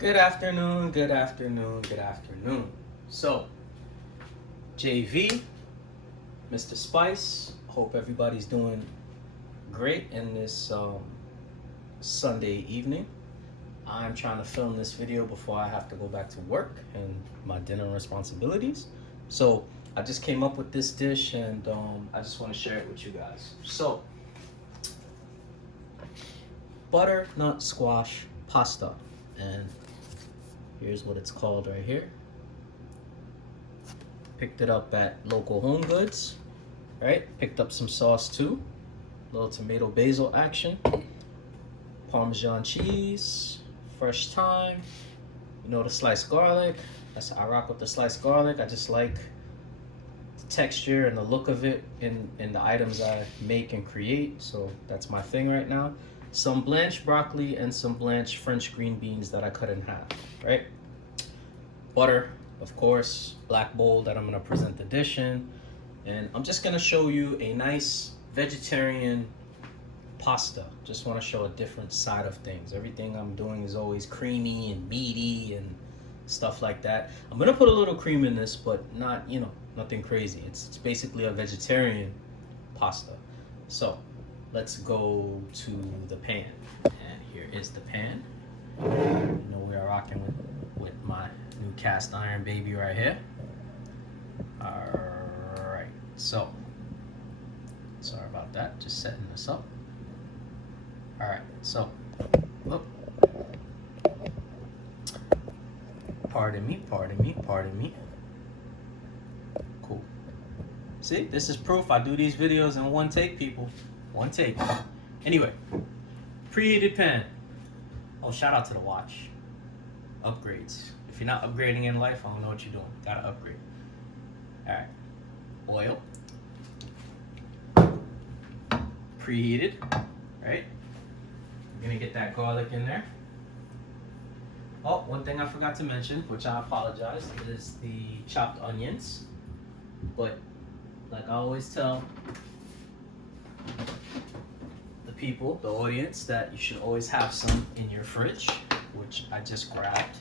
Good afternoon, good afternoon, good afternoon. So, JV, Mr. Spice, hope everybody's doing great in this Sunday evening. I'm trying to film this video before I have to go back to work and my dinner responsibilities. So, I just came up with this dish and I just want to share it with you guys. So, butternut squash pasta. And here's what it's called right here. Picked it up at local Home Goods, right? Picked up some sauce too. Little tomato basil action. Parmesan cheese, fresh thyme. You know, the sliced garlic. I rock with the sliced garlic. I just like the texture and the look of it in the items I make and create. So that's my thing right now. Some blanched broccoli and some blanched French green beans that I cut in half, right? Butter, of course, black bowl that I'm gonna present the dish in. And I'm just gonna show you a nice vegetarian pasta. Just wanna show a different side of things. Everything I'm doing is always creamy and meaty and stuff like that. I'm gonna put a little cream in this, but not, nothing crazy. It's basically a vegetarian pasta. So let's go to the pan. And here is the pan. We are rocking with my new cast iron baby right here. Alright, so sorry about that, just setting this up. Alright, so look. Pardon me. Cool. See, this is proof I do these videos in one take, people. One take. Anyway, preheated pan. Oh, shout out to the watch. Upgrades. If you're not upgrading in life, I don't know what you're doing. Gotta upgrade. Alright. Oil. Preheated. Right? I'm gonna get that garlic in there. Oh, one thing I forgot to mention, which I apologize, is the chopped onions. But like I always tell the people, the audience, that you should always have some in your fridge, which I just grabbed,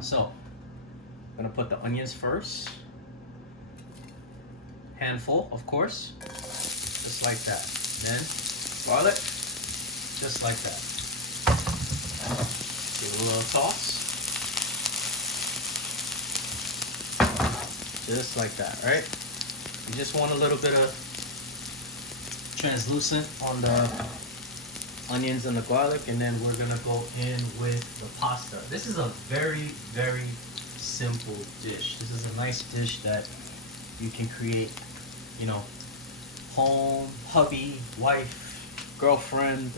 So, I'm gonna put the onions first. Handful, of course, just like that. Then, garlic, just like that. Give it a little toss. Just like that, right? You just want a little bit of translucent on the onions and the garlic, and then we're gonna go in with the pasta. This is a very, very simple dish. This is a nice dish that you can create, home, hubby, wife, girlfriend,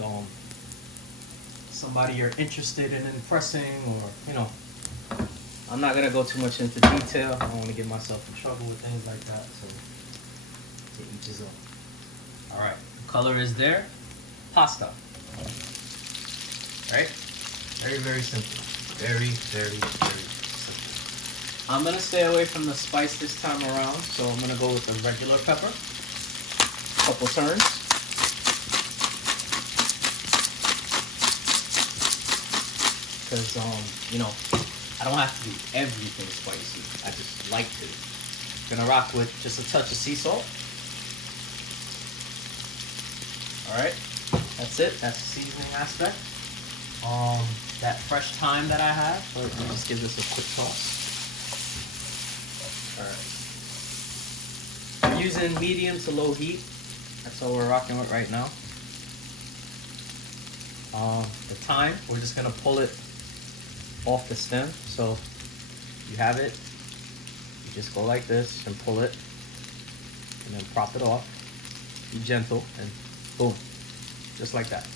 somebody you're interested in impressing, or I'm not gonna go too much into detail. I don't want to get myself in trouble with things like that, so to each his own. All right, color is there. Pasta. Right? Very, very simple. Very, very, very simple. I'm gonna stay away from the spice this time around, so I'm gonna go with the regular pepper. Couple turns. Because I don't have to do everything spicy. I just like to. Gonna rock with just a touch of sea salt. All right. That's it. That's the seasoning aspect. That fresh thyme that I have. So let me just give this a quick toss. All right. I'm using medium to low heat. That's all we're rocking with right now. The thyme, we're just gonna pull it off the stem. So you have it. You just go like this and pull it, and then prop it off. Be gentle, and boom. Just like that.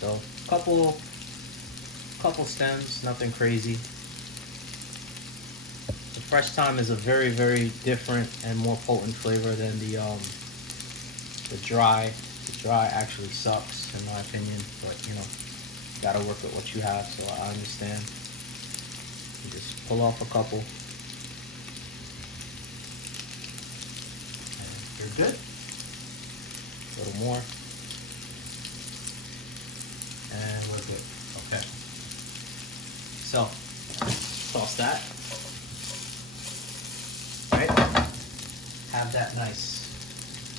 So couple stems, nothing crazy. The fresh thyme is a very, very different and more potent flavor than the dry. The dry actually sucks in my opinion, but you gotta work with what you have, so I understand. You just pull off a couple. And you're good. A little more. And we're good. Okay. So, toss that. Right? Have that nice.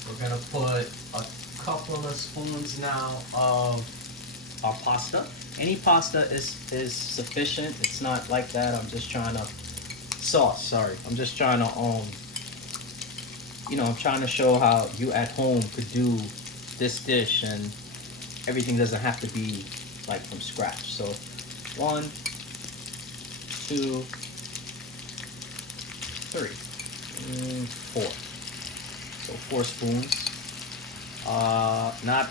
We're gonna put a couple of spoons now of our pasta. Any pasta is sufficient. It's not like that. I'm just trying to sauce. Sorry, I'm just trying to I'm trying to show how you at home could do this dish and everything doesn't have to be like from scratch. So 1, 2, 3, 4. So 4 spoons. Not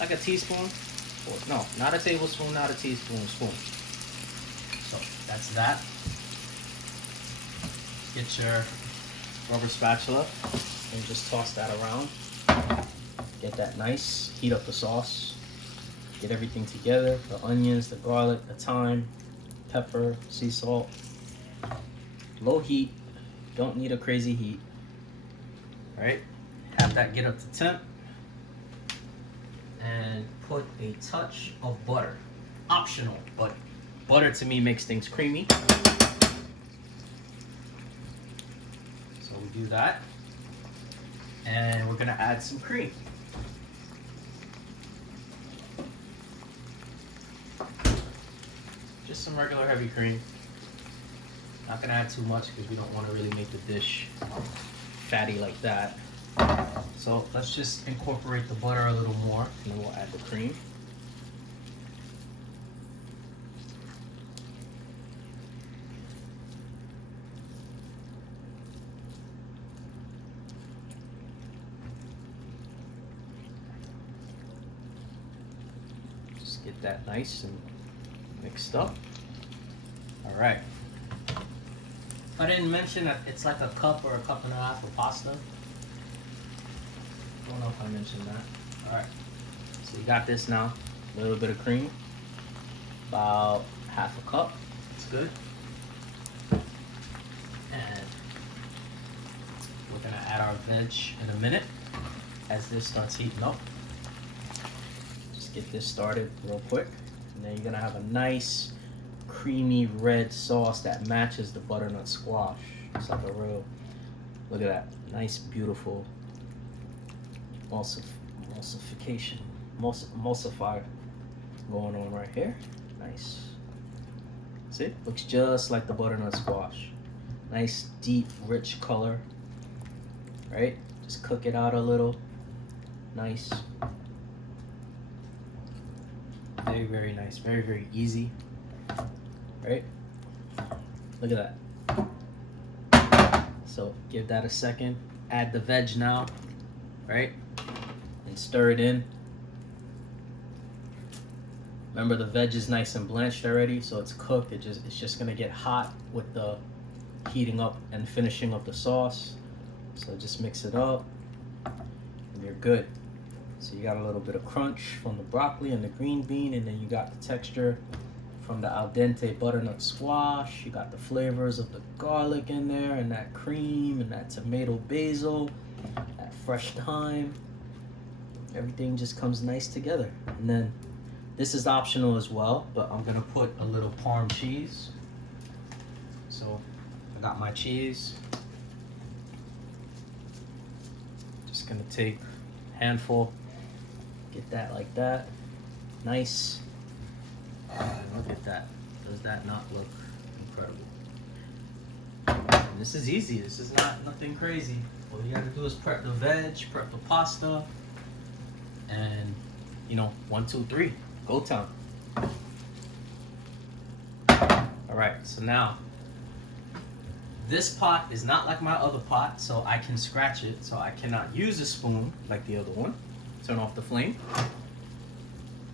like a teaspoon. No, not a tablespoon, not a teaspoon, spoon. So that's that. Get your rubber spatula and just toss that around. Get that nice. Heat up the sauce. Get everything together. The onions, the garlic, the thyme, pepper, sea salt. Low heat. Don't need a crazy heat. Alright? Have that get up to temp. And put a touch of butter. Optional, but butter to me makes things creamy. So we do that. And we're gonna add some cream. Just some regular heavy cream. Not gonna add too much because we don't want to really make the dish fatty like that. So let's just incorporate the butter a little more and then we'll add the cream. Just get that nice and mixed up. All right. I didn't mention that it's like a cup or a cup and a half of pasta. I don't know if I mentioned that. All right. So you got this now. A little bit of cream. About half a cup. It's good. And we're gonna add our veg in a minute as this starts heating up. Just get this started real quick. And then you're gonna have a nice creamy red sauce that matches the butternut squash. It's like a real, look at that, nice, beautiful emulsifier going on right here. Nice. See, looks just like the butternut squash. Nice, deep, rich color. Right? Just cook it out a little. Nice. Very, very nice. Very, very easy. Right? Look at that. So give that a second. Add the veg now. Right? And stir it in. Remember, the veg is nice and blanched already, so it's cooked. It's just gonna get hot with the heating up and finishing up the sauce. So just mix it up and you're good. So you got a little bit of crunch from the broccoli and the green bean, and then you got the texture from the al dente butternut squash. You got the flavors of the garlic in there and that cream and that tomato basil, that fresh thyme. Everything just comes nice together. And then this is optional as well, but I'm gonna put a little Parm cheese. So I got my cheese. Just gonna take a handful, get that like that. Nice. And look at that. Does that not look incredible? And this is easy. This is nothing crazy. All you gotta do is prep the veg, prep the pasta, and 1, 2, 3, go time. All right, so now this pot is not like my other pot, so I can scratch it. So I cannot use a spoon like the other one. Turn off the flame.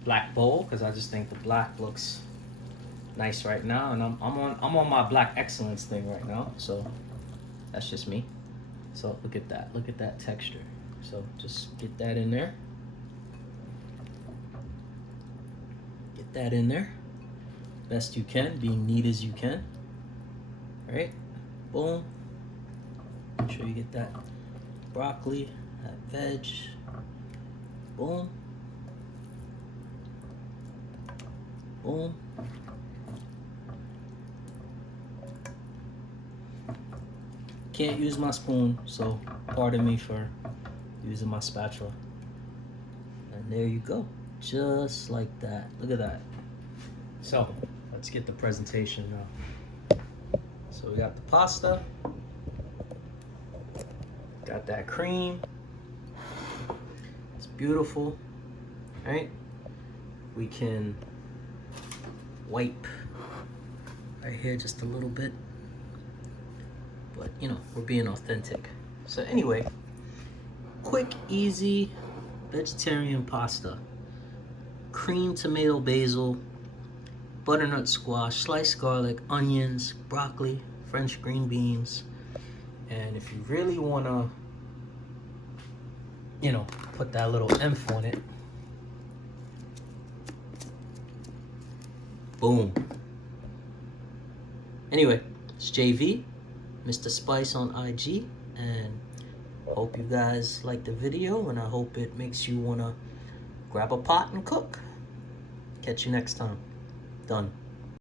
Black bowl, because I just think the black looks nice right now, and I'm on my black excellence thing right now, so that's just me. So look at that texture. So just get that in there. Get that in there best you can, being neat as you can. All right, boom. Make sure you get that broccoli, that veg. Boom. Boom. Can't use my spoon, so pardon me for using my spatula. And there you go, just like that. Look at that. So let's get the presentation now. So we got the pasta, got that cream. It's beautiful, right? We can wipe right here just a little bit, but you know, we're being authentic. So anyway, quick, easy vegetarian pasta. Cream, tomato, basil, butternut squash, sliced garlic, onions, broccoli, French green beans. And if you really wanna, you know, put that little emph on it, boom. Anyway, it's JV, Mr. Spice on IG, and hope you guys like the video, and I hope it makes you wanna grab a pot and cook. Catch you next time. Done.